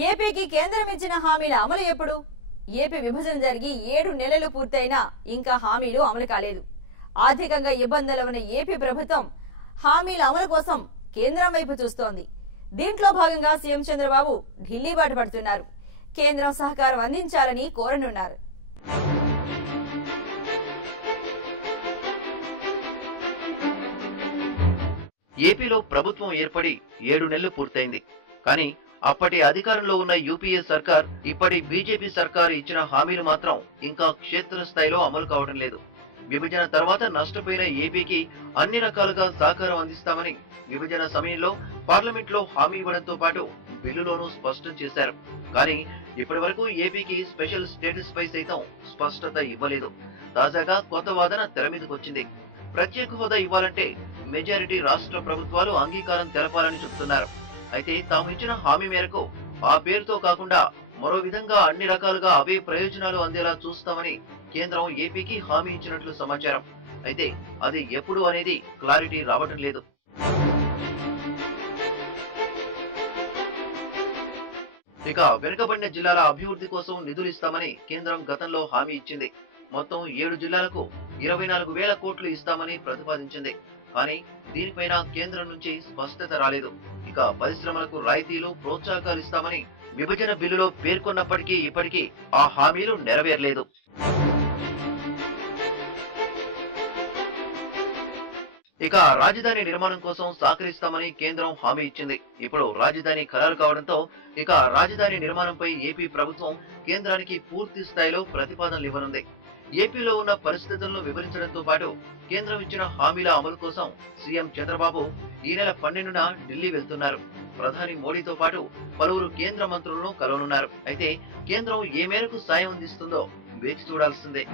ఏపీకి కేంద్రం ఇచ్చిన హామీల అమలు ఎప్పుడు? ఏపీ విభజన జరిగి 7 నెలలు పూర్తయినా ఇంకా హామీలు అమలు కాలేదు. ఆర్థికంగా ఇబ్బందులు ఉన్న ఏపీ ప్రభుత్వం హామీల అమలు కోసం కేంద్రం వైపు చూస్తోంది. దీంట్లో భాగంగా సీఎం చంద్రబాబు ఢిల్లీ బాట పడుతున్నారు. కేంద్రం సహకారం అందించాలని కోరనున్నారు. ఏపీలో ప్రభుత్వం ఏర్పడి 7 నెలలు పూర్తయింది. కానీ అప్పటి అధికారంలో ఉన్న యూపీఏ సర్కార్ ఇప్పటి బీజేపీ సర్కార్ ఇచ్చిన హామీలు మాత్రం ఇంకా క్షేత్రస్థాయిలో అమలు కావడం లేదు. విభజన తర్వాత నష్టపోయిన ఏపీకి అన్ని రకాలుగా సహకారం అందిస్తామని విభజన సమయంలో పార్లమెంట్ లో హామీ ఇవ్వడంతో పాటు బిల్లులోనూ స్పష్టం చేశారు. కానీ ఇప్పటి వరకు ఏపీకి స్పెషల్ స్టేటస్ పై సైతం స్పష్టత ఇవ్వలేదు. తాజాగా కొత్త వాదన తెర మీదకొచ్చింది. ప్రత్యేక హోదా ఇవ్వాలంటే మెజారిటీ రాష్ట్ర ప్రభుత్వాలు అంగీకారం తెలపాలని చెబుతున్నారు. అయితే తాము ఇచ్చిన హామీ మేరకు ఆ పేరుతో కాకుండా మరో విధంగా అన్ని రకాలుగా అవే ప్రయోజనాలు అందేలా చూస్తామని కేంద్రం ఏపీకి హామీ ఇచ్చినట్లు సమాచారం. అయితే అది ఎప్పుడు అనేది క్లారిటీ రావటం లేదు. ఇక వెనుకబడిన జిల్లాల అభివృద్ధి కోసం నిధులు ఇస్తామని కేంద్రం గతంలో హామీ ఇచ్చింది. మొత్తం 7 జిల్లాలకు 24,000 కోట్లు ఇస్తామని ప్రతిపాదించింది. కానీ దీనిపైన కేంద్రం నుంచి స్పష్టత రాలేదు. ఇక పరిశ్రమలకు రాయితీలు, ప్రోత్సాహకాలు ఇస్తామని విభజన బిల్లులో పేర్కొన్నప్పటికీ ఇప్పటికీ ఆ హామీలు నెరవేరలేదు. ఇక రాజధాని నిర్మాణం కోసం సహకరిస్తామని కేంద్రం హామీ ఇచ్చింది. ఇప్పుడు రాజధాని ఖరారు కావడంతో ఇక రాజధాని నిర్మాణంపై ఏపీ ప్రభుత్వం కేంద్రానికి పూర్తి స్థాయిలో ప్రతిపాదనలు ఇవ్వనుంది. ఏపీలో ఉన్న పరిస్థితులను వివరించడంతో పాటు కేంద్రం ఇచ్చిన హామీల అమలు కోసం సీఎం చంద్రబాబు ఈ నెల 12న ఢిల్లీ వెళ్తున్నారు. ప్రధాని మోడీతో పాటు పలువురు కేంద్ర మంత్రులను కలవనున్నారు. అయితే కేంద్రం ఏ మేరకు సాయం అందిస్తుందో వేచి చూడాల్సిందే.